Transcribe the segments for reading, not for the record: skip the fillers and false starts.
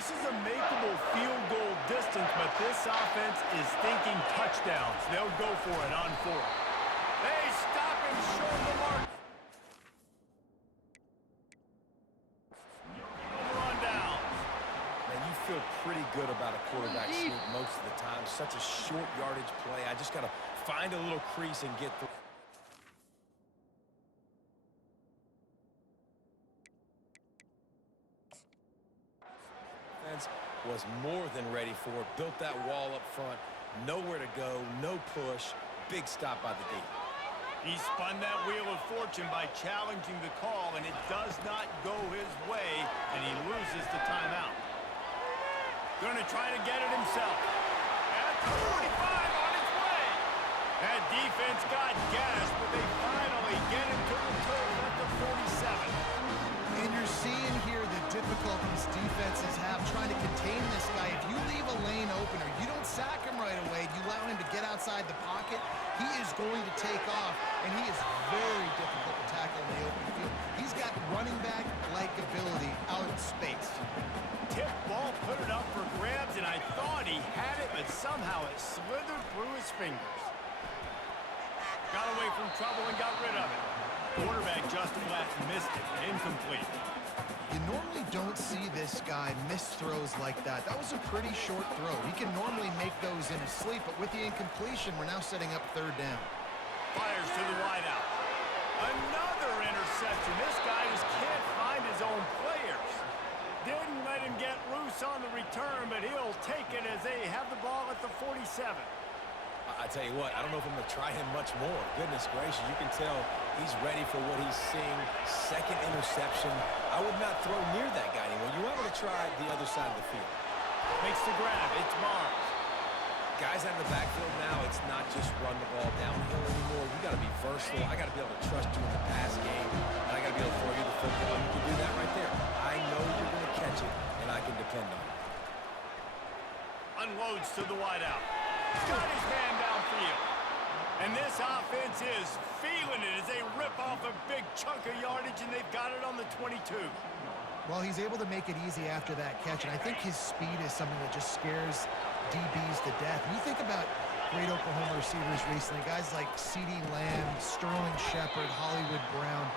This is a makeable field goal distance, but this offense is thinking touchdowns. They'll go for it on fourth. They stop him short of the mark. Over on downs. Man, you feel pretty good about a quarterback sneak most of the time. Such a short yardage play. I just got to find a little crease and get through. Was more than ready for it. Built that wall up front. Nowhere to go. No push. Big stop by the D. He spun that wheel of fortune by challenging the call, and it does not go his way, and he loses the timeout. Going to try to get it himself. At the 45 on his way. That defense got gashed, but they finally get him to the turf at the 47. And you're seeing here the difficulties defenses have trying to contain this guy. If you leave a lane open or you don't sack him right away, you allow him to get outside the pocket, he is going to take off, and he is very difficult to tackle in the open field. He's got running back-like ability out in space. Tip ball, put it up for grabs, and I thought he had it, but somehow it slithered through his fingers. Got away from trouble and got rid of it. Quarterback just flat missed it. Incomplete. You normally don't see this guy miss throws like that. That was a pretty short throw. He can normally make those in his sleep, but with the incompletion, we're now setting up third down. Fires to the wideout. Another interception. This guy just can't find his own players. Didn't let him get loose on the return, but he'll take it as they have the ball at the 47. I tell you what, I don't know if I'm going to try him much more. Goodness gracious, you can tell he's ready for what he's seeing. Second interception. I would not throw near that guy anymore. You want to try the other side of the field. Makes the grab. It's Barnes. Guys out in the backfield now, it's not just run the ball downhill anymore. You got to be versatile. I got to be able to trust you in the pass game, and I got to be able to throw you the football. You can do that right there. I know you're going to catch it, and I can depend on it. Unloads to the wideout. Got his man downfield. And this offense is feeling it as they rip off a big chunk of yardage, and they've got it on the 22. Well, he's able to make it easy after that catch, and I think his speed is something that just scares DBs to death. And you think about great Oklahoma receivers recently, guys like CeeDee Lamb, Sterling Shepard, Hollywood Brown.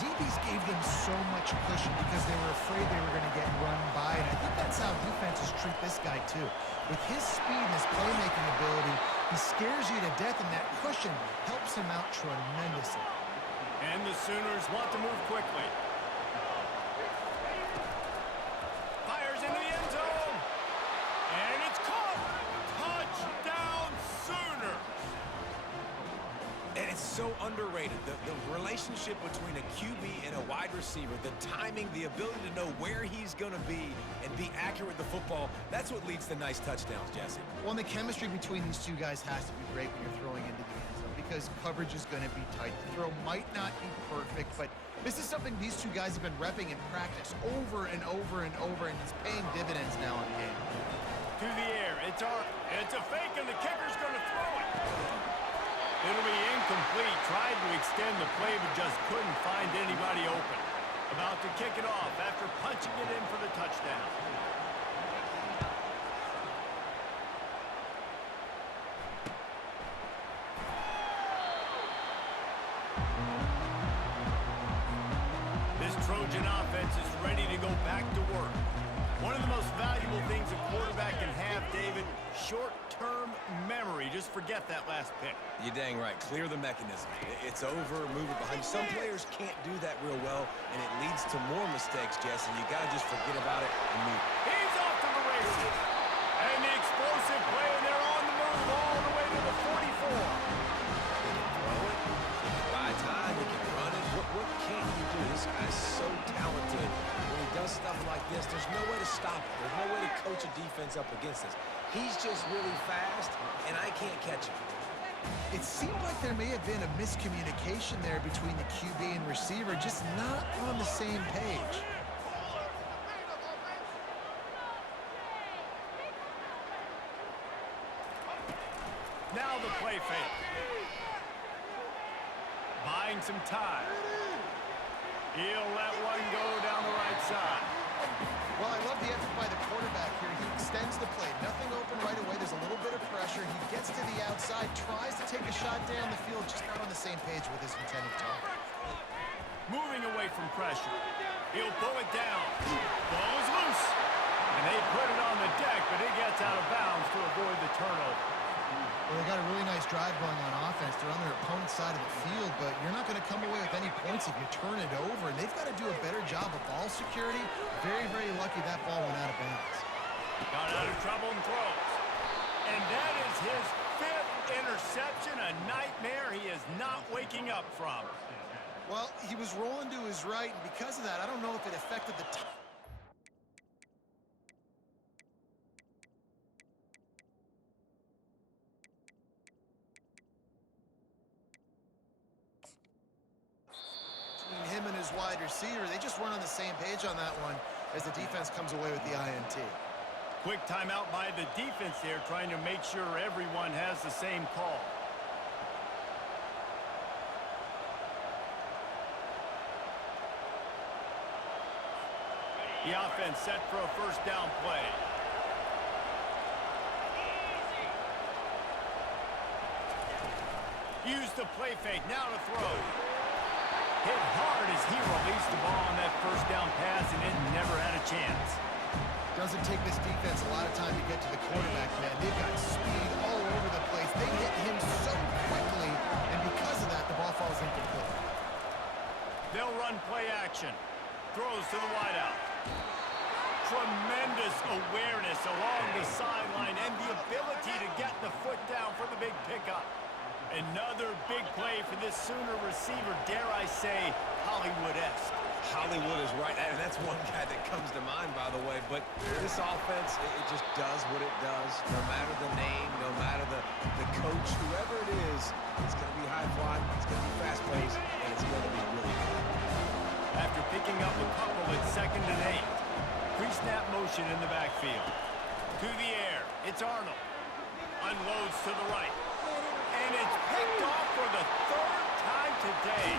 DBs gave them so much cushion because they were afraid they were going to get run by, and I think that's how defenses treat this guy too. With his speed and his playmaking ability, he scares you to death, and that cushion helps him out tremendously. And the Sooners want to move quickly. Fires into the end zone. And it's caught. Touchdown Sooners. And it's so underrated. The relationship between a QB and a wide receiver, the timing, the ability to know where he's going to be and be accurate with the football, that's what leads to nice touchdowns, Jesse. Well, and the chemistry between these two guys has to be great when you're throwing into the end zone because coverage is going to be tight. The throw might not be perfect, but this is something these two guys have been repping in practice over and over and over, and it's paying dividends now in game. To the air. It's a fake, and the kicker's going to throw it. It'll be incomplete. Tried to extend the play, but just couldn't find anybody open. About to kick it off after punching it in for the touchdown. This Trojan offense is ready to go back to work. One of the most valuable things a quarterback can have, David, short-term memory. Just forget that last pick. You're dang right. Clear the mechanism. It's over, move it behind. Some players can't do that real well, and it leads to more mistakes, Jesse. You got to just forget about it and move. He's off to the races. And the explosive play, and they're on the move all the way to the 44. He can throw it. He can buy time. He can run it. What can't he do? This guy's so talented. When he does stuff like this, there's no way to stop it. There's no way to coach a defense up against this. He's just really fast, and I can't catch him. It seemed like there may have been a miscommunication there between the QB and receiver, just not on the same page. Now the play fake. Buying some time. He'll let one go down the right side. Well, I love the effort by the quarterback here. He extends the play. Nothing open right away. There's a little bit of pressure. He gets to the outside, tries to take a shot down the field, just not on the same page with his intended target. Moving away from pressure. He'll pull it down. Ball is loose. And they put it on the deck, but it gets out of bounds to avoid the turnover. Well, they got a really nice drive going on offense. They're on their opponent's side of the field, but you're not going to come away with any points if you turn it over. And they've got to do a better job of ball security. Very, very lucky that ball went out of bounds. Got out of trouble and throws. And that is his 5th interception, a nightmare he is not waking up from. Well, he was rolling to his right, and because of that, I don't know if it affected the time. Him and his wide receiver, they just weren't on the same page on that one as the defense comes away with the INT. Quick timeout by the defense there, trying to make sure everyone has the same call. The offense set for a first down play. Use the play fake, now to throw. Hit hard as he released the ball on that first down pass, and it never had a chance. Doesn't take this defense a lot of time to get to the quarterback, man. They've got speed all over the place. They hit him so quickly, and because of that, the ball falls incomplete. They'll run play action. Throws to the wideout. Tremendous awareness along the sideline and the ability to get the foot down for the big pickup. Another big play for this Sooner receiver, dare I say, Hollywood-esque. Hollywood is right, and that's one guy that comes to mind, by the way. But this offense, it just does what it does. No matter the name, no matter the coach, whoever it is, it's going to be high-flying, it's going to be fast-paced, and it's going to be really good. After picking up a couple at 2nd and 8, pre-snap motion in the backfield. To the air, it's Arnold. Unloads to the right. And it's picked off for the 3rd time today.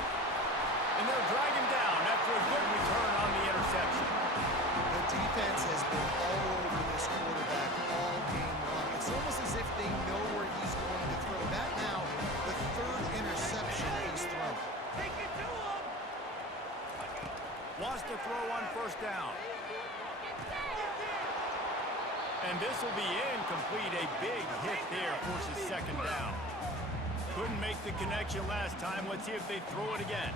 And they'll drag him down after a good return on the interception. The defense has been all over this quarterback all game long. It's almost as if they know where he's going to throw. That now, the 3rd interception he's thrown. Wants to throw on first down. And this will be incomplete. A big hit there forces 2nd down. Couldn't make the connection last time. Let's see if they throw it again.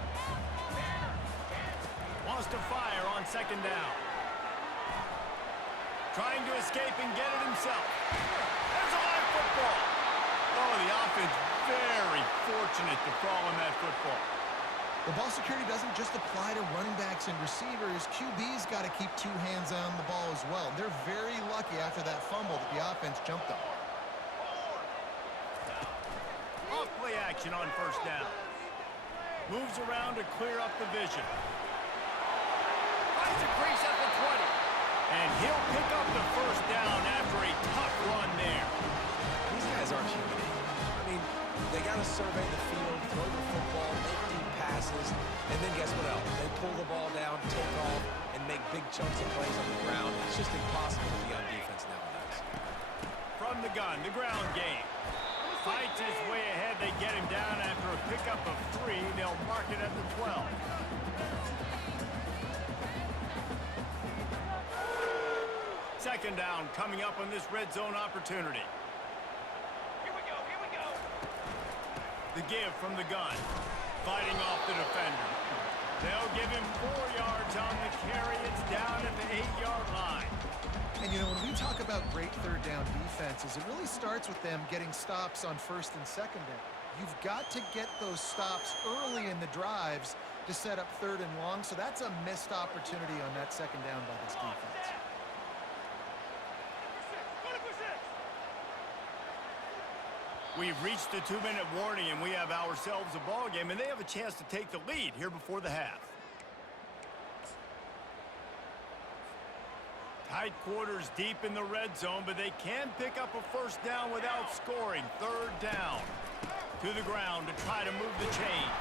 Wants to fire on 2nd down. Trying to escape and get it himself. There's a live football. Oh, the offense very fortunate to fall on that football. The ball security doesn't just apply to running backs and receivers. QB's got to keep 2 hands on the ball as well. They're very lucky after that fumble that the offense jumped on. Off play action on first down. Moves around to clear up the vision. Finds a crease at the 20. And he'll pick up the first down after a tough run there. These guys aren't human. I mean, they got to survey the field, throw the football, make deep passes, and then guess what else? They pull the ball down, take off, and make big chunks of plays on the ground. It's just impossible to be on defense nowadays. From the gun, the ground game. Fights his way ahead. They get him down after a pickup of 3. They'll mark it at the 12. Second down coming up on this red zone opportunity. Here we go. The give from the gun. Fighting off the defender. They'll give him 4 yards on the carry. It's down at the 8-yard line. And, you know, when we talk about great 3rd down defenses, it really starts with them getting stops on 1st and 2nd down. You've got to get those stops early in the drives to set up 3rd and long, so that's a missed opportunity on that 2nd down by this defense. We've reached the 2-minute warning, and we have ourselves a ball game, and they have a chance to take the lead here before the half. Tight quarters deep in the red zone, but they can pick up a first down without scoring. 3rd down. To the ground to try to move the chains.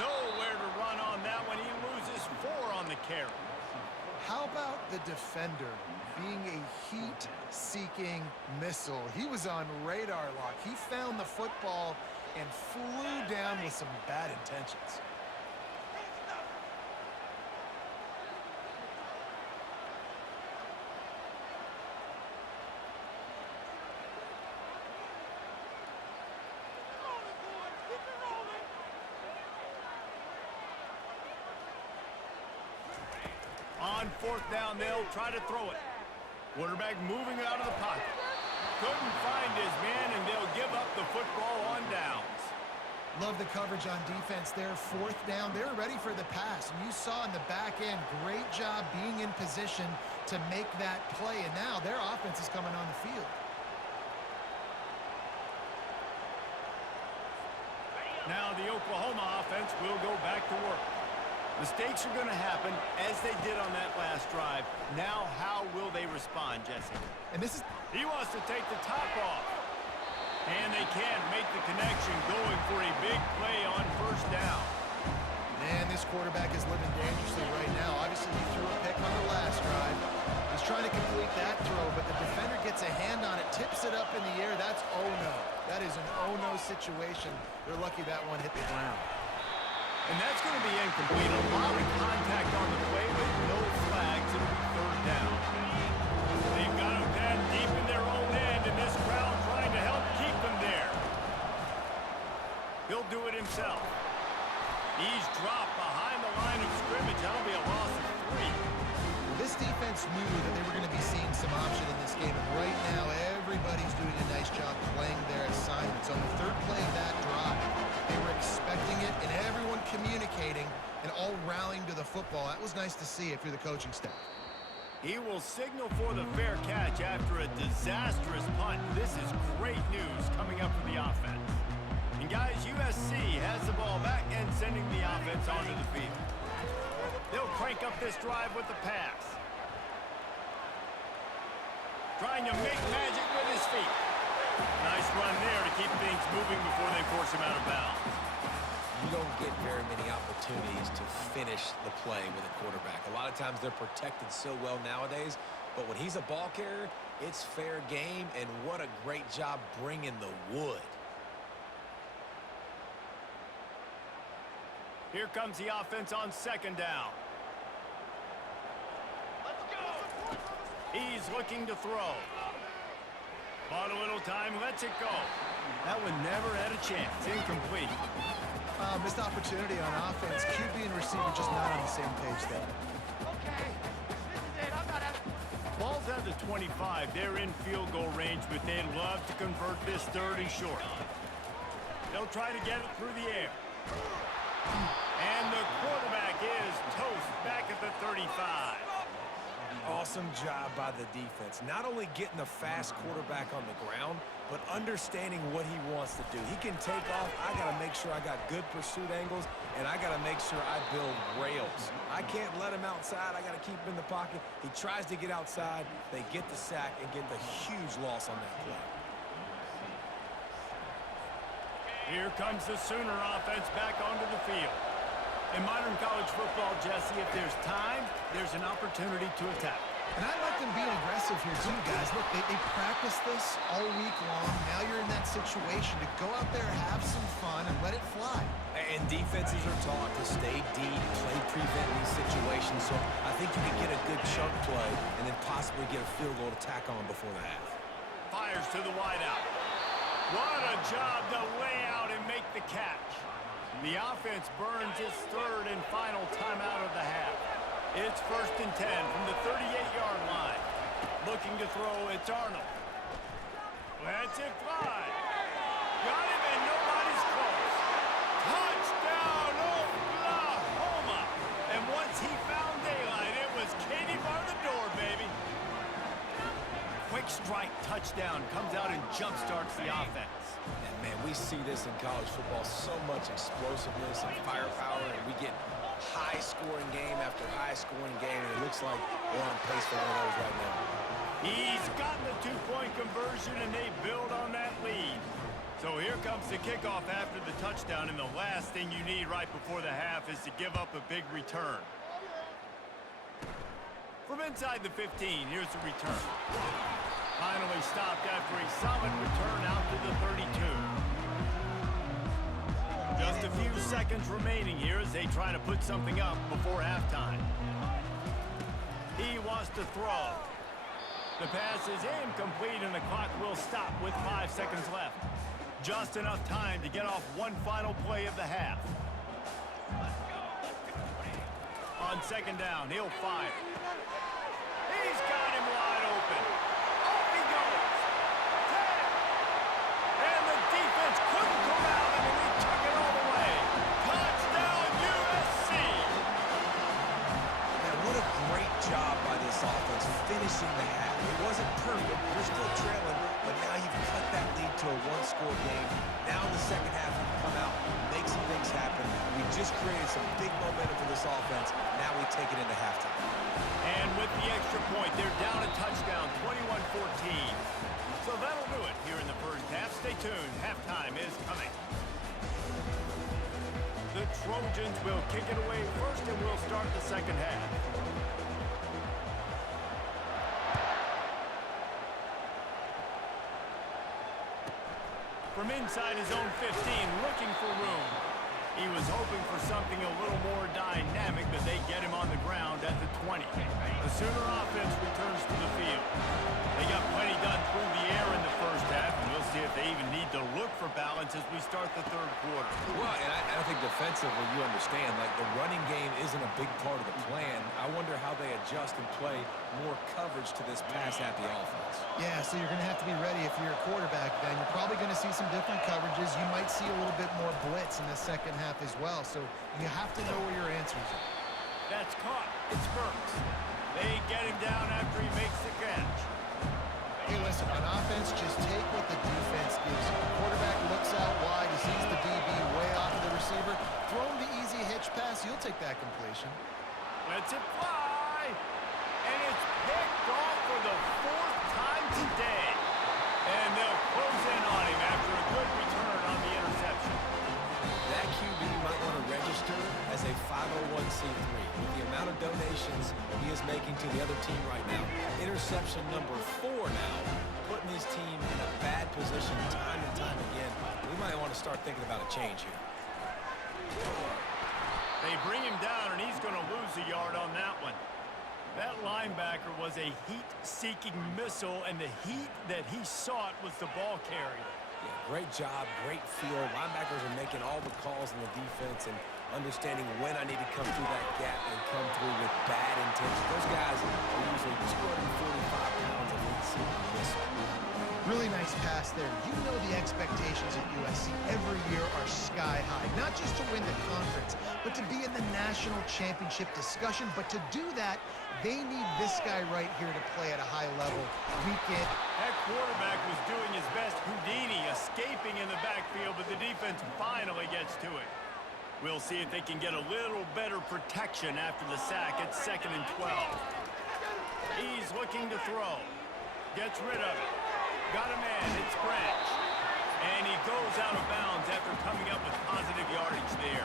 Nowhere to run on that one. He loses 4 on the carry. How about the defender being a heat-seeking missile? He was on radar lock. He found the football and flew down with some bad intentions. On fourth down, they'll try to throw it. Quarterback moving out of the pocket. Couldn't find his man, and they'll give up the football on downs. Love the coverage on defense there. Fourth down, they were ready for the pass. And you saw in the back end, great job being in position to make that play. And now their offense is coming on the field. Now the Oklahoma offense will go back to work. Mistakes are going to happen, as they did on that last drive. Now, how will they respond, Jesse? And this is... He wants to take the top off. And they can't make the connection, going for a big play on first down. Man, this quarterback is living dangerously right now. Obviously, he threw a pick on the last drive. He's trying to complete that throw, but the defender gets a hand on it, tips it up in the air. That's oh-no. That is an oh-no situation. They're lucky that one hit the ground. And that's going to be incomplete. A lot of contact on the play with no flags. It'll be third down. They've got him down deep in their own end, and this crowd trying to help keep them there. He'll do it himself. He's dropped behind the line of scrimmage. That'll be a loss of 3. This defense knew that they were going to be seeing some option in this game, and right now everybody's doing a nice job playing their assignments. On the third play of that drive, they were expecting it, and everyone communicating and all rallying to the football. That was nice to see if you're the coaching staff. He will signal for the fair catch after a disastrous punt. This is great news coming up for the offense. And guys, USC has the ball back and sending the offense onto the field. They'll crank up this drive with the pass. Trying to make magic with his feet. Nice run there to keep things moving before they force him out of bounds. You don't get very many opportunities to finish the play with a quarterback. A lot of times they're protected so well nowadays, but when he's a ball carrier, it's fair game, and what a great job bringing the wood. Here comes the offense on second down. Let's go. He's looking to throw. Bought a little time, lets it go. That one never had a chance. Incomplete. Missed opportunity on offense. QB and receiver just not on the same page there. Okay, this is it. I'm not having... Ball's at the 25. They're in field goal range, but they'd love to convert this third and short. They'll try to get it through the air. And the quarterback is toast back at the 35. Awesome job by the defense. Not only getting the fast quarterback on the ground, but understanding what he wants to do. He can take off. I got to make sure I got good pursuit angles, and I got to make sure I build rails. I can't let him outside. I got to keep him in the pocket. He tries to get outside. They get the sack and get the huge loss on that play. Here comes the Sooner offense back onto the field. In modern college football, Jesse, if there's time, there's an opportunity to attack. And I like them being aggressive here too, guys. Look, they practice this all week long. Now you're in that situation to go out there, have some fun, and let it fly. And defenses are taught to stay deep, play prevent these situations. So I think you can get a good chunk play and then possibly get a field goal to tack on before the half. Fires to the wideout. What a job to lay out and make the catch. The offense burns its third and final timeout of the half. It's 1st and 10 from the 38-yard line. Looking to throw, it's Arnold. Lets it fly. Got him and nobody's close. Touchdown, Oklahoma. And once he found daylight, it was Katie bar the door, baby. Quick strike touchdown comes out and jumpstarts the offense. And man, we see this in college football, so much explosiveness and firepower, and we get high-scoring game after high-scoring game, and it looks like we're on pace for one of those right now. He's got the two-point conversion, and they build on that lead. So here comes the kickoff after the touchdown, and the last thing you need right before the half is to give up a big return. From inside the 15, here's the return. Finally stopped after a solid return out to the 32. Just a few seconds remaining here as they try to put something up before halftime. He wants to throw. The pass is incomplete and the clock will stop with 5 seconds left. Just enough time to get off one final play of the half. On second down, he'll fire. He's got him wide open. Off he goes. 10. And the defense couldn't come out and he took it all the way. Touchdown, USC. Man, what a great job by this offense finishing the half. It wasn't perfect. We're still trailing, but now you've cut that lead to a one-score game. Now in the second half, you come out, make some things happen. We just created some big momentum for this offense. Now we take it into halftime. And with the extra point, they're down a touchdown, 21-14. So that'll do it here in the first half. Stay tuned. Halftime is coming. The Trojans will kick it away first, and we'll start the second half. From inside his own 15, looking for room. He was hoping for something a little more dynamic, but they get him on the ground at the 20. The Sooner offense returns to the field. They got plenty done through the air in the first half, and we'll see if they even need to look for balance as we start the third quarter. Well, and I think defensively, you understand, like the running game isn't a big part of the plan. I wonder how they adjust and play more coverage to this pass-happy offense. Yeah, so you're going to have to be ready if you're a quarterback, then. You're probably going to see some different coverages. You might see a little bit more blitz in the second half as well, so you have to know where your answers are. That's caught. It's Burks. They get him down after he makes the catch. Hey, listen, on offense, just take what the defense gives you. The quarterback looks out wide, he sees the DB way off of the receiver. Throw him the easy hitch pass, you'll take that completion. Lets it fly. And it's picked off for the 4th time today. And they'll close in on him after a good return on the interception. That QB might want to register as a 501c3. With the amount of donations he is making to the other team right now, interception number 4 now, putting his team in a bad position time and time again. We might want to start thinking about a change here. They bring him down, and he's going to lose a yard on that one. That linebacker was a heat-seeking missile, and the heat that he sought was the ball carrier. Yeah, great job, great feel. Linebackers are making all the calls in the defense and understanding when I need to come through that gap and come through with bad intention. Those guys are usually 245 pounds of heat-seeking missile. Really nice pass there. You know the expectations at USC every year are sky high. Not just to win the conference, but to be in the national championship discussion. But to do that, they need this guy right here to play at a high level week in. That quarterback was doing his best Houdini, escaping in the backfield, but the defense finally gets to it. We'll see if they can get a little better protection after the sack at 2nd and 12. He's looking to throw. Gets rid of it. Got a man. It's Branch. And he goes out of bounds after coming up with positive yardage there.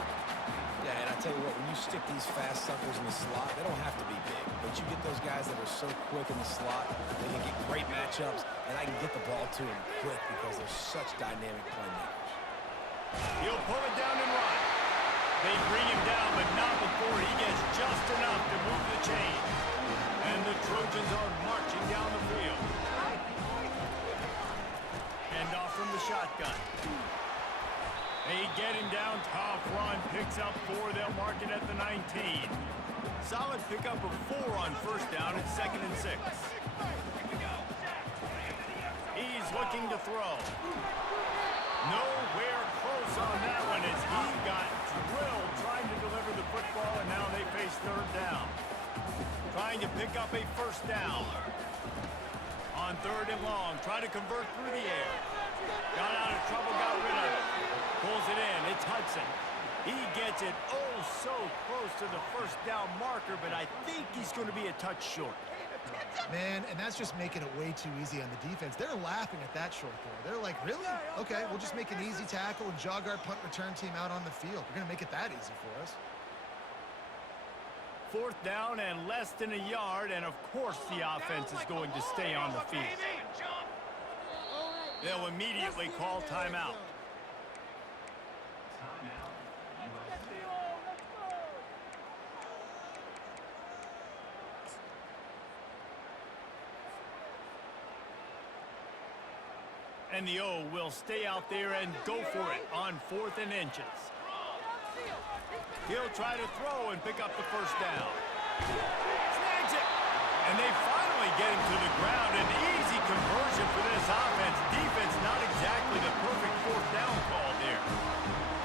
Yeah, and I tell you what, when you stick these fast suckers in the slot, they don't have to be big. But you get those guys that are so quick in the slot, they can get great matchups, and I can get the ball to them quick because they're such dynamic playmakers. He'll pull it down and run. They bring him down, but not before he gets just enough to move the chain. And the Trojans are marching down the field. Hand off from the shotgun. They get him down, top run, picks up 4, they'll mark it at the 19. Solid pickup of 4 on first down at 2nd and 6. He's looking to throw. Nowhere close on that one as he got drilled trying to deliver the football, and now they face 3rd down. Trying to pick up a 1st down. On 3rd and long, trying to convert through the air. Got out of trouble, got rid of it. Pulls it in, it's Hudson. He gets it oh so close to the 1st down marker, but I think he's going to be a touch short. Man, and that's just making it way too easy on the defense. They're laughing at that short throw. They're like, really? Okay, we'll just make an easy tackle and jog our punt return team out on the field. We're going to make it that easy for us. 4th down and less than a yard, and of course the offense is going to stay on the field. They'll immediately call timeout. And the O will stay out there and go for it on 4th and inches. He'll try to throw and pick up the first down. Snags it! And they finally get him to the ground. An easy conversion for this offense. Defense not exactly the perfect 4th down call there.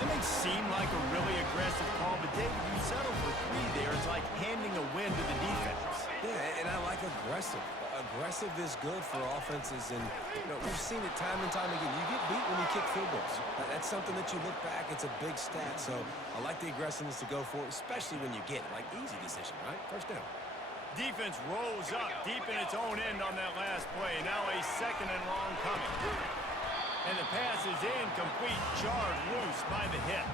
That may seem like a really aggressive call, but David, you settle for 3 there. It's like handing a win to the defense. Yeah, and I like aggressive. Aggressive is good for offenses, and we've seen it time and time again. You get beat when you kick field goals. That's something that you look back, it's a big stat, so I like the aggressiveness to go for it, especially when you get it. Like, easy decision, right? First down. Defense rolls up deep in its own end on that last play. Now a 2nd and long coming. And the pass is incomplete, jarred loose by the hit.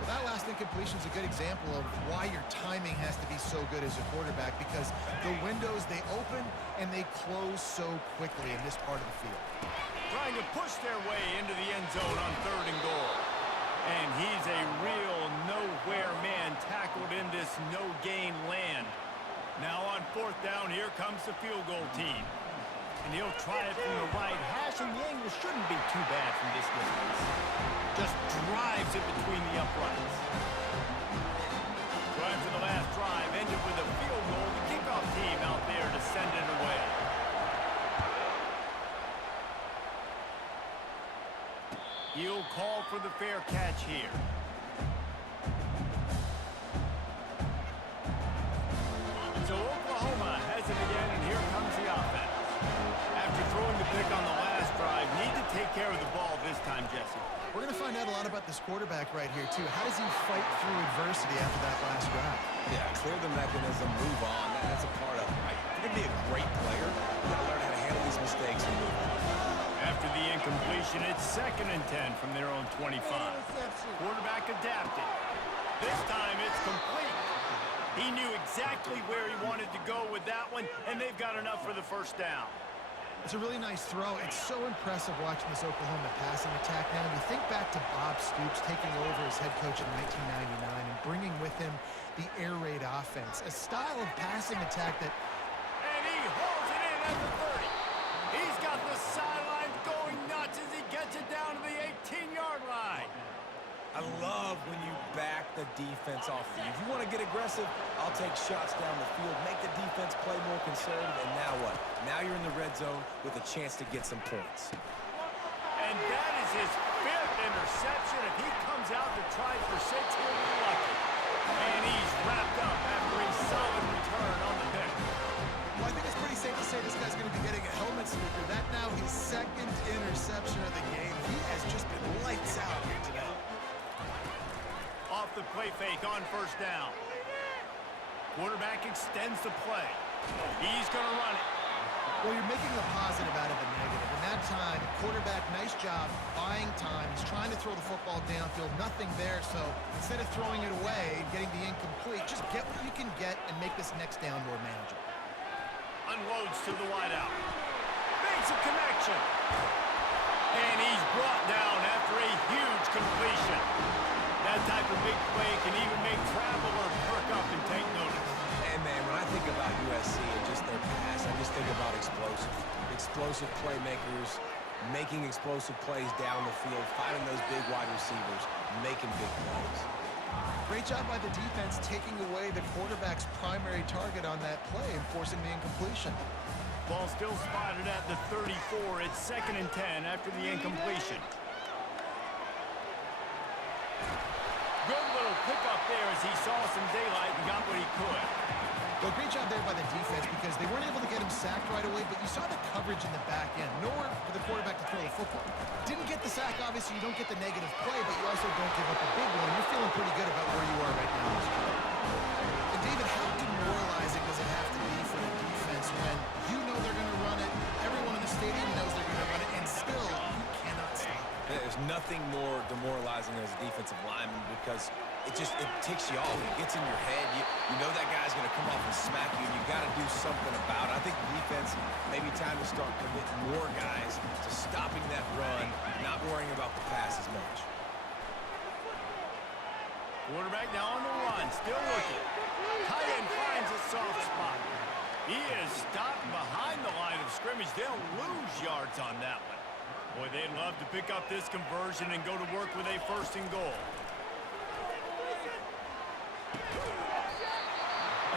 Well, that last incompletion is a good example of why your timing has to be so good as a quarterback, because the windows, they open and they close so quickly in this part of the field. Trying to push their way into the end zone on 3rd and goal. And he's a real nowhere man tackled in this no-gain land. Now on 4th down, here comes the field goal team. And he'll try it from the right hash, and the angle shouldn't be too bad from this distance. Just drives it between the uprights. Drive for the last drive ended with a field goal. The kickoff team out there to send it away. He'll call for the fair catch here. So Oklahoma has it again, and here comes the offense. After throwing the pick on the last drive, need to take care of the ball this time, Jesse. We're going to find out a lot about this quarterback right here, too. How does he fight through adversity after that last drive? Yeah, clear the mechanism, move on. That's a part of it, right? If you're going to be a great player, you got to learn how to handle these mistakes and move on. After the incompletion, it's 2nd and 10 from their own 25. Quarterback adapted. This time it's complete. He knew exactly where he wanted to go with that one, and they've got enough for the first down. It's a really nice throw. It's so impressive watching this Oklahoma passing attack now. You think back to Bob Stoops taking over as head coach in 1999 and bringing with him the air raid offense, a style of passing attack that... And he holds it in at the 30. He's got the sideline going nuts as he gets it down to the 18-yard line. I love when you back the defense off you. If you want to get aggressive, I'll take shots down the field, make the defense play more conservative, and now what? Now you're in the red zone with a chance to get some points. And that is his 5th interception. If he comes out to try for 6, he'll be lucky. And he's wrapped up after a solid return on the pick. Well, I think it's pretty safe to say this guy's going to be getting a helmet sticker. That now his 2nd interception of the game. He has just been lights out here today. Off the play fake on 1st down. Quarterback extends the play. He's going to run it. Well, you're making a positive out of a negative. In that time, quarterback, nice job, buying time. He's trying to throw the football downfield, nothing there. So instead of throwing it away and getting the incomplete, just get what you can get and make this next down more manageable. Unloads to the wideout. Makes a connection. And he's brought down after a huge completion. That type of big play can even make traveler perk up and take notice. And, man, when I think about USC and just their pass, I just think about explosive. Explosive playmakers, making explosive plays down the field, finding those big wide receivers, making big plays. Great job by the defense taking away the quarterback's primary target on that play and forcing the incompletion. Ball still spotted at the 34. It's 2nd and 10 after the incompletion. Good little pickup there as he saw some daylight and got what he could. Well, great job there by the defense because they weren't able to get him sacked right away, but you saw the coverage in the back end. Nowhere for the quarterback to throw the football. Didn't get the sack, obviously. You don't get the negative play, but you also don't give up a big one. You're feeling pretty good about where you are right now. And, David, how demoralizing does it have to be for the defense when you know they're going to run it, everyone in the stadium knows they're going to run it, and still you cannot stop it? There's nothing more demoralizing as a defensive lineman because it ticks you off. It gets in your head. You know that guy's going to come off and smack you, and you got to do something about it. I think the defense, maybe time to start committing more guys to stopping that run, not worrying about the pass as much. Quarterback now on the run, still looking. Tight end finds a soft spot. He is stopped behind the line of scrimmage. They'll lose yards on that one. Boy, they'd love to pick up this conversion and go to work with a 1st and goal.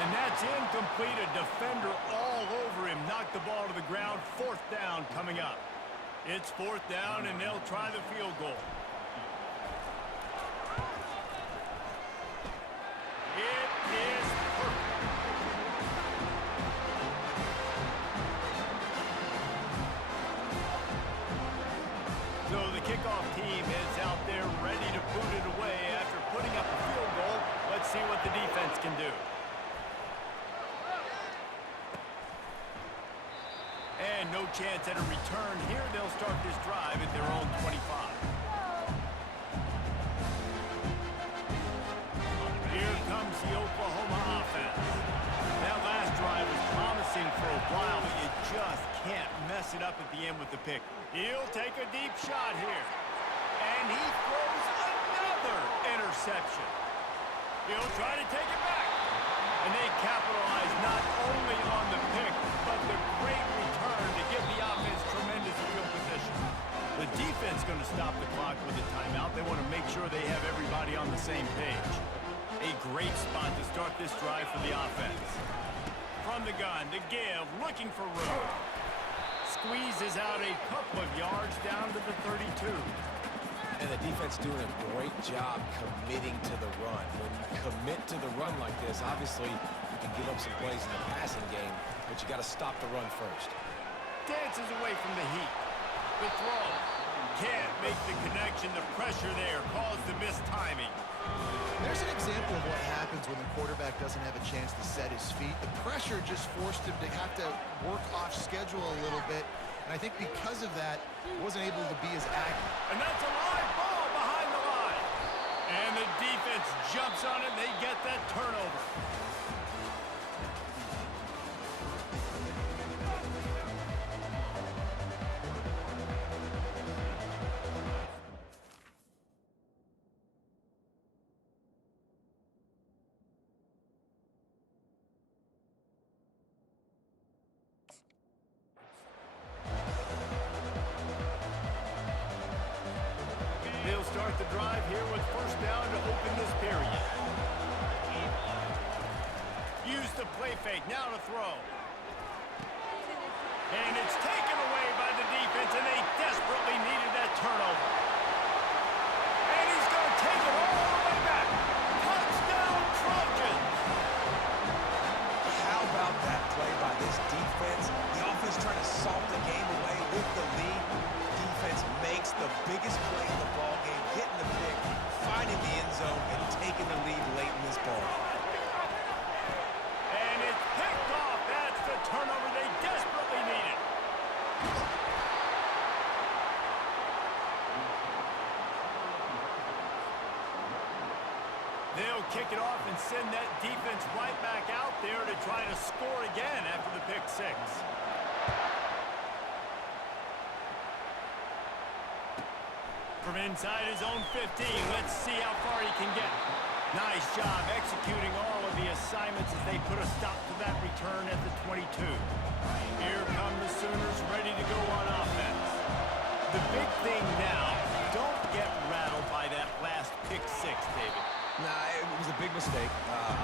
And that's incomplete. A defender all over him. Knocked the ball to the ground. 4th down coming up. It's 4th down, and they'll try the field goal. It is perfect. So the kickoff team is out there ready to boot it away after putting up a field goal. Let's see what the defense can do. And no chance at a return here. They'll start this drive at their own 25. Here comes the Oklahoma offense. That last drive was promising for a while, but you just can't mess it up at the end with the pick. He'll take a deep shot here. And he throws another interception. He'll try to take it back. And they capitalize not only on the pick, but the great return to give the offense tremendous field position. The defense going to stop the clock with a timeout. They want to make sure they have everybody on the same page. A great spot to start this drive for the offense. From the gun, the give, looking for room. Squeezes out a couple of yards down to the 32. And the defense doing a great job committing to the run. When you commit to the run like this, obviously you can give up some plays in the passing game, but you got to stop the run first. Dances away from the heat. The throw. Can't make the connection. The pressure there caused the missed timing. There's an example of what happens when the quarterback doesn't have a chance to set his feet. The pressure just forced him to have to work off schedule a little bit. And I think because of that, he wasn't able to be as active. And that's a live ball behind the line. And the defense jumps on it, and they get that turnover. They'll start the drive here with 1st down to open this period. Use the play fake, now to throw. And it's taken away by the defense, and they desperately needed that turnover. And he's going to take it all the way back. Touchdown, Trojans! How about that play by this defense? The offense trying to salt the game away with the lead. Defense makes the biggest play in the ball game, getting the pick, finding the end zone, and taking the lead late in this ball. And it's picked off. That's the turnover they desperately needed. They'll kick it off and send that defense right back out there to try to score again after the pick 6. From inside his own 15, let's see how far he can get. Nice job executing all of the assignments as they put a stop to that return at the 22. Here come the Sooners ready to go on offense. The big thing now, don't get rattled by that last pick 6, David. Nah, it was a big mistake.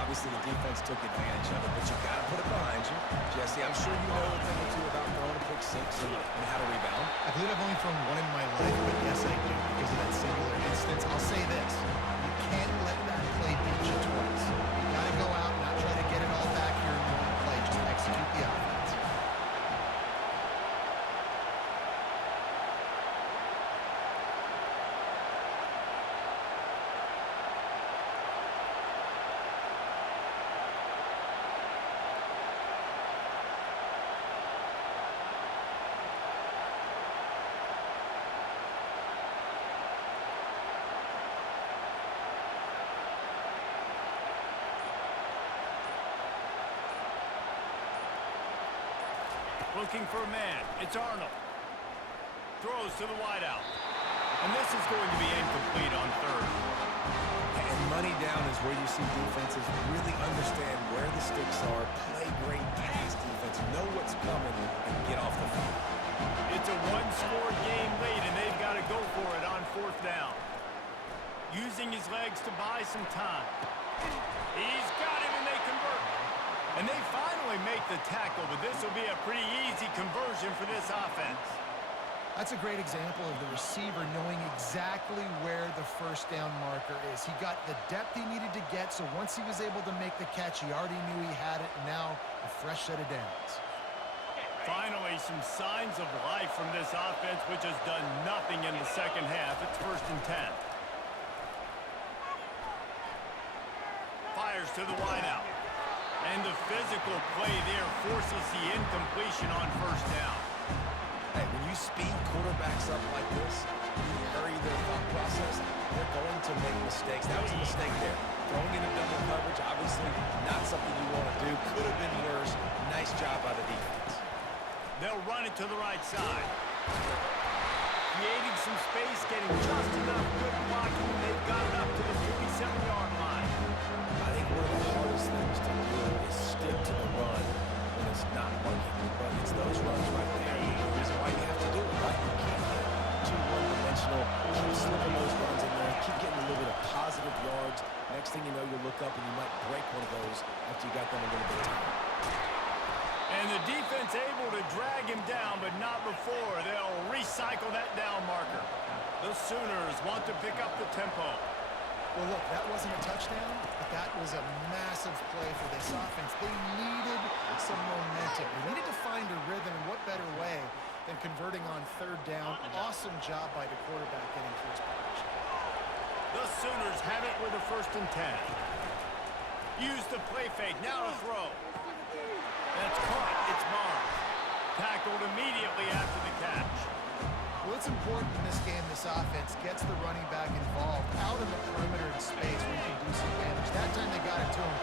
Obviously, the defense took advantage of it, but you got to put it behind you. Jesse, I'm sure you know a thing or two about throwing a pick 6 and how to rebound. I believe I've only thrown one in my life, but yes, I do because of that singular instance. I'll say this. You can't let that play beat you twice. You got to go out and not try to get it all back here in one play. Just execute the offense. looking for a man. It's Arnold. Throws to the wideout. And this is going to be incomplete on third. And money down is where you see defenses really understand where the sticks are, play great pass defense, know what's coming, and get off the field. It's a one-score game late, and they've got to go for it on fourth down. Using his legs to buy some time. He's got him, and they convert. And they finally make the tackle, but this will be a pretty easy conversion for this offense. That's a great example of the receiver knowing exactly where the first down marker is. He got the depth he needed to get, so once he was able to make the catch, he already knew he had it, and now a fresh set of downs. Finally, some signs of life from this offense, which has done nothing in the second half. It's 1st and 10. Fires to the wideout. And the physical play there forces the incompletion on first down. Hey, when you speed quarterbacks up like this, you hurry their thought process, they're going to make mistakes. That was a mistake there. Throwing into double coverage, obviously not something you want to do. Could have been worse. Nice job by the defense. They'll run it to the right side. Creating some space, getting just enough good blocking, and they've got it up to the 47-yard line. I think one of the hardest things to do is stick to the run when it's not working. But it's those runs right there. The reason why you have to do it, right? You can't get too one-dimensional. Keep slipping those runs in there. Keep getting a little bit of positive yards. Next thing you know, you look up and you might break one of those after you got them a little bit of time. And the defense able to drag him down, but not before. They'll recycle that down marker. The Sooners want to pick up the tempo. Well, look, that wasn't a touchdown, but that was a massive play for this offense. They needed some momentum. They needed to find a rhythm, and what better way than converting on third down. Awesome job by the quarterback getting first position. The Sooners have it with a 1st and 10. Use the play fake. Now to throw. That's caught. It's Barnes. Tackled immediately after the catch. Well, it's important in this game this offense gets the running back involved out in the perimeter in space where you can do some damage. That time they got it to him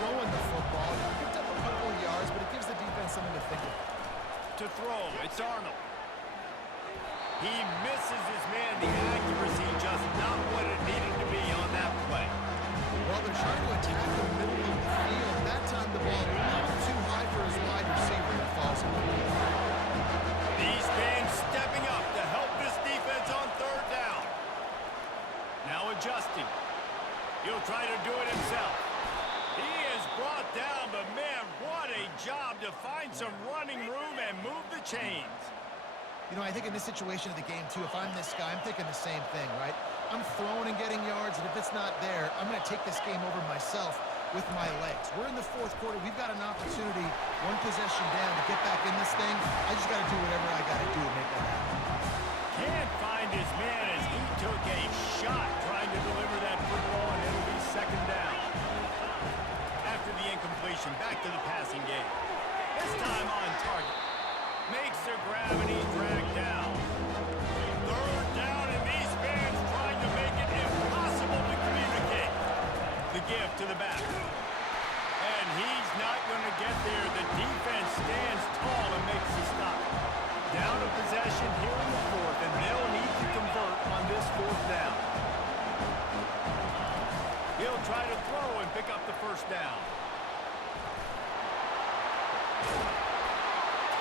throwing the football. He picked up a couple of yards, but it gives the defense something to think about. To throw, it's Arnold. He misses his man. The accuracy just not what it needed to be on that play. Well, they're trying to attack the middle of the field. That time the ball a little too high for his wide receiver, and it falls complete. These fans stepping up to help this defense on third down. Now adjusting. He'll try to do it himself. He is brought down, but man, what a job to find some running room and move the chains. You know, I think in this situation of the game, too, if I'm this guy, I'm thinking the same thing, right? I'm throwing and getting yards, and if it's not there, I'm going to take this game over myself with my legs. We're in the fourth quarter. We've got an opportunity, one possession down, to get back in this thing. I just got to do whatever I got to do to make that happen. Can't find his man as he took a shot trying to deliver that football, and it'll be 2nd down. After the incompletion, back to the passing game. This time on target. Makes the grab and he's dragged down. 3rd down, and these fans trying to make it impossible to communicate. The give to the back. And he's not going to get there. The defense stands tall and makes the stop. Down a possession here in the 4th, and they'll need to convert on this 4th down. He'll try to throw and pick up the 1st down.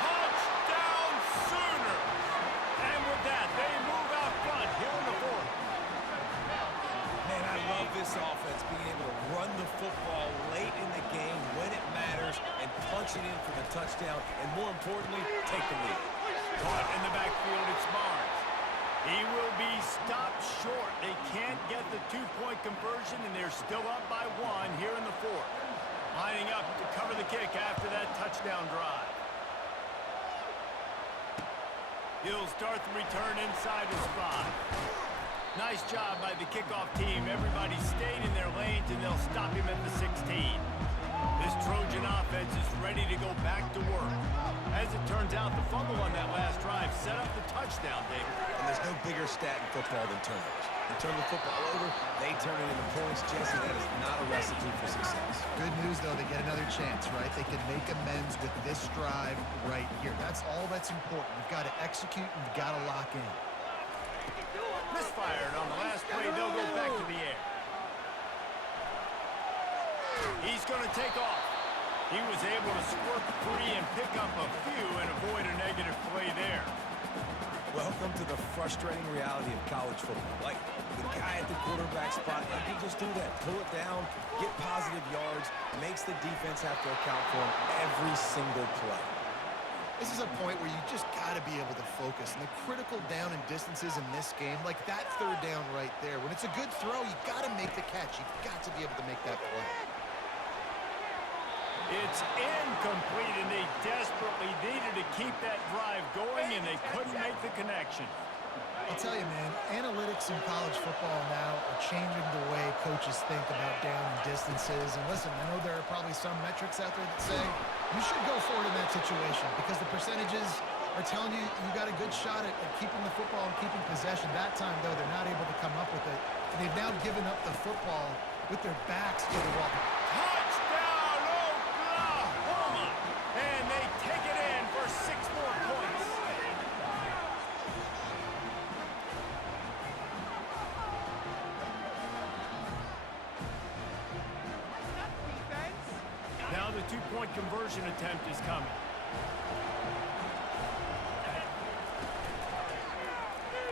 Touchdown Sooners! And with that, they move out front here in the 4th. Man, I love this offense being able to run the football late in the game when it matters and punch it in for the touchdown, and more importantly, take the lead. Caught in the backfield, it's Barnes. He will be stopped short. They can't get the 2-point conversion, and they're still up by 1 here in the 4th. Lining up to cover the kick after that touchdown drive. He'll start the return inside his 5. Nice job by the kickoff team. Everybody stayed in their lanes, and they'll stop him at the 16. This Trojan offense is ready to go back to work. As it turns out, the fumble on that last drive set up the touchdown, David. And there's no bigger stat in football than turnovers. You turn the football over, they turn it into points. Jesse, that is not a recipe for success. Good news, though, they get another chance, right? They can make amends with this drive right here. That's all that's important. You've got to execute and you've got to lock in. Misfired on the last play. They'll go back to the air. He's going to take off. He was able to squirt free and pick up a few and avoid a negative play there. Welcome to the frustrating reality of college football. Like, the guy at the quarterback spot, he can just do that. Pull it down, get positive yards, makes the defense have to account for him every single play. This is a point where you just got to be able to focus. And the critical down and distances in this game, like that third down right there, when it's a good throw, you got to make the catch. You got to be able to make that play. It's incomplete, and they desperately needed to keep that drive going, and they couldn't make the connection. I'll tell you, man, analytics in college football now are changing the way coaches think about down and distances. And listen, I know there are probably some metrics out there that say you should go for it in that situation because the percentages are telling you you got a good shot at keeping the football and keeping possession. That time, though, they're not able to come up with it. And they've now given up the football with their backs to the wall. Touchdown, Oklahoma! And they take it in for 6 more points. Now the 2-point conversion attempt is coming.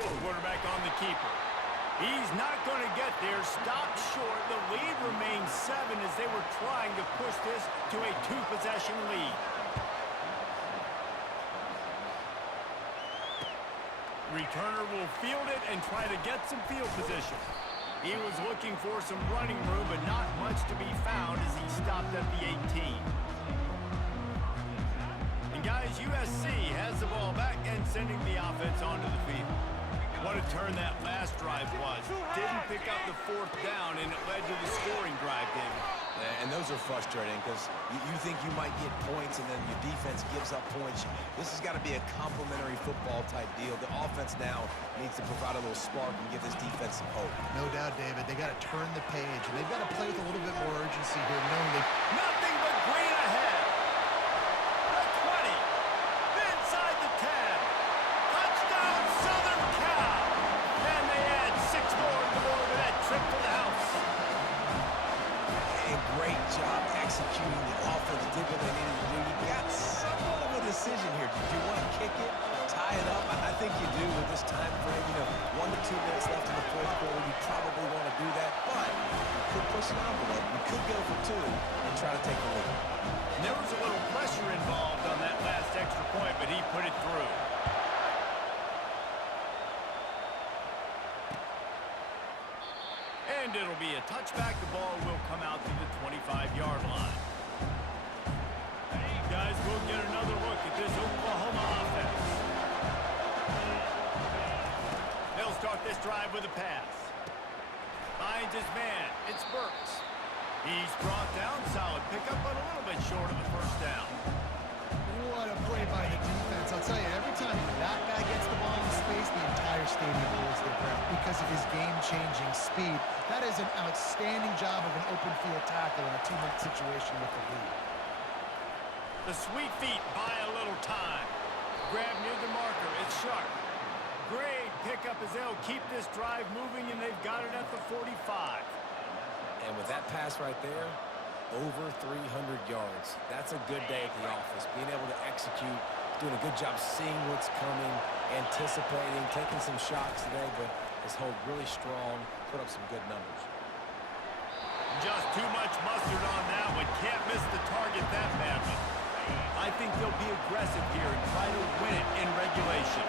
Quarterback on the keeper. He's not going to get there. Stopped short. The lead remains 7 as they were trying to push this to a 2-possession lead. Returner will field it and try to get some field position. He was looking for some running room, but not much to be found as he stopped at the 18. And guys, USC has the ball back and sending the offense onto the field. What a turn that last drive was. Didn't pick up the 4th down, and it led to the scoring drive, David. And those are frustrating because you think you might get points and then your defense gives up points. This has got to be a complementary football type deal. The offense now needs to provide a little spark and give this defense some hope. No doubt, David. They got to turn the page, and they've got to play with a little bit more urgency here, knowing they... Nothing but green ahead. The 20. Inside the 10. Touchdown, Southern Cal. And they add 6 more to the board with that trip to the house. And great job executing. The offense did what they needed to do. You got somewhat of a decision here. Do you want to kick it, tie it up? I think you do with this time frame. 1 to 2 minutes left in the 4th quarter. You probably want to do that, but you could push an envelope. You could go for 2 and try to take the lead. And there was a little pressure involved on that last extra point, but he put it through. And it'll be a touchback. The ball will come out to the 25-yard line. Guys, we'll get another look at this Oklahoma offense. They'll start this drive with a pass. Finds his man. It's Burks. He's brought down. Solid pickup, but a little bit short of the 1st down. What a play by the defense. I'll tell you, every time that guy gets the ball in space, the entire stadium holds their breath because of his game-changing speed. That is an outstanding job of an open field tackle in a 2-minute situation with the lead. The sweet feet buy a little time. Grab near the marker. It's Sharp. Great pickup as they'll keep this drive moving, and they've got it at the 45. And with that pass right there, over 300 yards. That's a good day at the office. Being able to execute, doing a good job seeing what's coming, anticipating, taking some shots today, but his hold really strong, put up some good numbers. Just too much mustard on that one. Can't miss the target that badly. I think they'll be aggressive here and try to win it in regulation.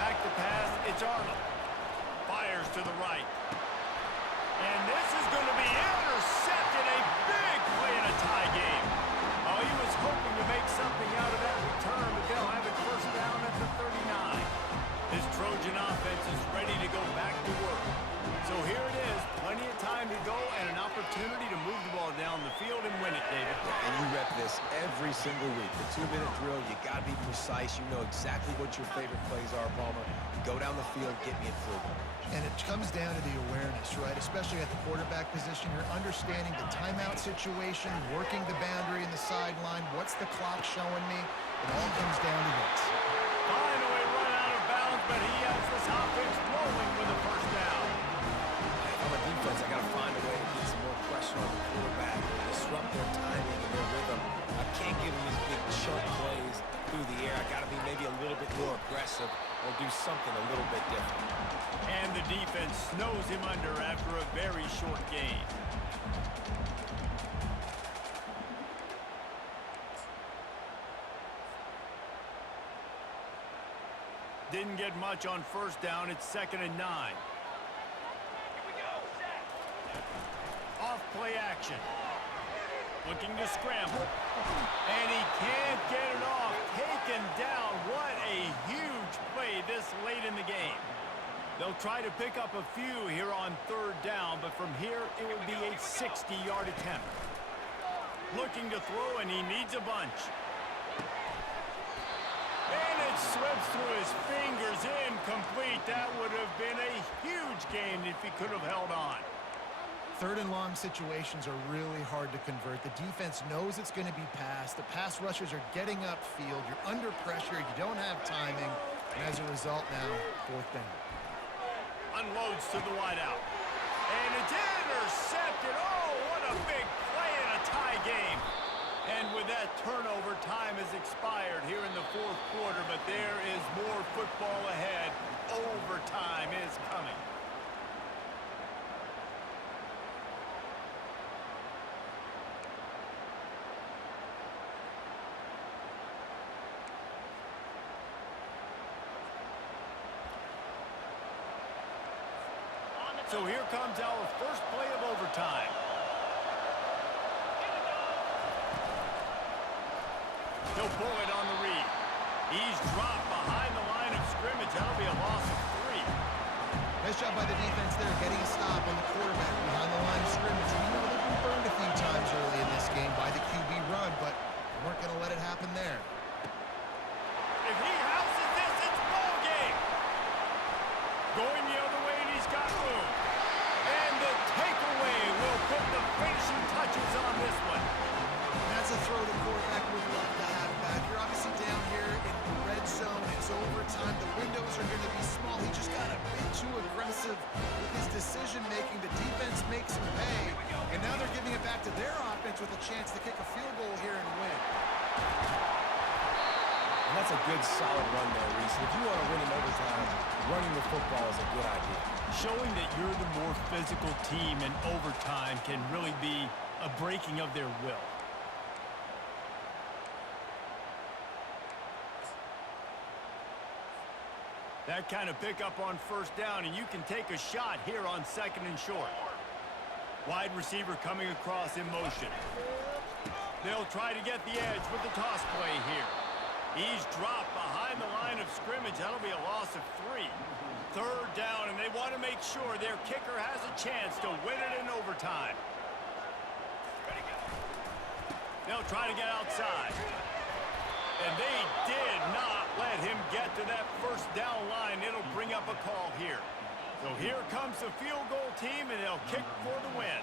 Back to pass, it's Arnold. Fires to the right. And this is going to be intercepted. A big play in a tie game. Oh, he was hoping to make something out of that return, but they'll have it 1st down at the 39. This Trojan offense is ready to go back to work. So here it is, plenty of time to go and an opportunity to move the ball down the field every single week. The 2-minute drill, you got to be precise. You know exactly what your favorite plays are, Palmer. Go down the field, get me in field goal. And it comes down to the awareness, right? Especially at the quarterback position. You're understanding the timeout situation, working the boundary in the sideline. What's the clock showing me? It all comes down to this. Finally run out of bounds, but he has this offense rolling with a first down. If I'm a defense, I got to find a way to get some more pressure on the quarterback and disrupt their timing and their rhythm. I can't give them these big chunk plays through the air. I got to be maybe a little bit more aggressive or do something a little bit different. And the defense snows him under after a very short gain. Didn't get much on first down. It's 2nd and 9. Off play action. Looking to scramble. And he can't get it off. Taken down. What a huge play this late in the game. They'll try to pick up a few here on 3rd down, but from here it would be a 60-yard attempt. Looking to throw, and he needs a bunch. And it slips through his fingers, incomplete. That would have been a huge gain if he could have held on. 3rd and long situations are really hard to convert. The defense knows it's going to be passed. The pass rushers are getting upfield. You're under pressure. You don't have timing. And as a result now, 4th down. Unloads to the wideout. And it's intercepted. Oh, what a big play in a tie game. And with that turnover, time has expired here in the 4th quarter, but there is more football ahead. Overtime is coming. So here comes our first play of overtime. He'll pull it on the read. He's dropped behind the line of scrimmage. That'll be a loss of 3. Nice job by the defense there, getting a stop on the quarterback behind the line of scrimmage. We know they've been burned a few times early in this game by the QB run, but they weren't going to let it happen there. If he houses this, it's ball game. Going the other way, and he's got room. And the takeaway will put the finishing touches on this one. That's a throw the quarterback would love to have back. You're obviously down here in the red zone. It's overtime. The windows are going to be small. He just got a bit too aggressive with his decision-making. The defense makes him pay. And now they're giving it back to their offense with a chance to kick a field goal here and win. And that's a good, solid run there, Reese. If you want to win in overtime, running the football is a good idea. Showing that you're the more physical team in overtime can really be a breaking of their will. That kind of pickup on first down, and you can take a shot here on 2nd and short. Wide receiver coming across in motion. They'll try to get the edge with the toss play here. He's dropped behind the line of scrimmage. That'll be a loss of 3. 3rd down, and they want to make sure their kicker has a chance to win it in overtime. They'll try to get outside. And they did not let him get to that first down line. It'll bring up a call here. So here comes the field goal team, and they'll kick for the win.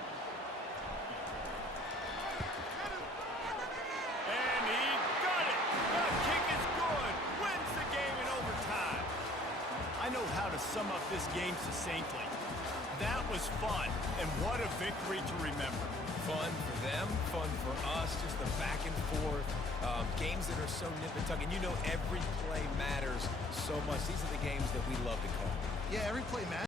And he got it. The kick is good. Wins the game in overtime. I know how to sum up this game succinctly. That was fun, and what a victory to remember. Fun for them, fun for us, just the back and forth. Games that are so nip and tuck, and you know every play matters so much. These are the games that we love to call. Yeah, every play matters.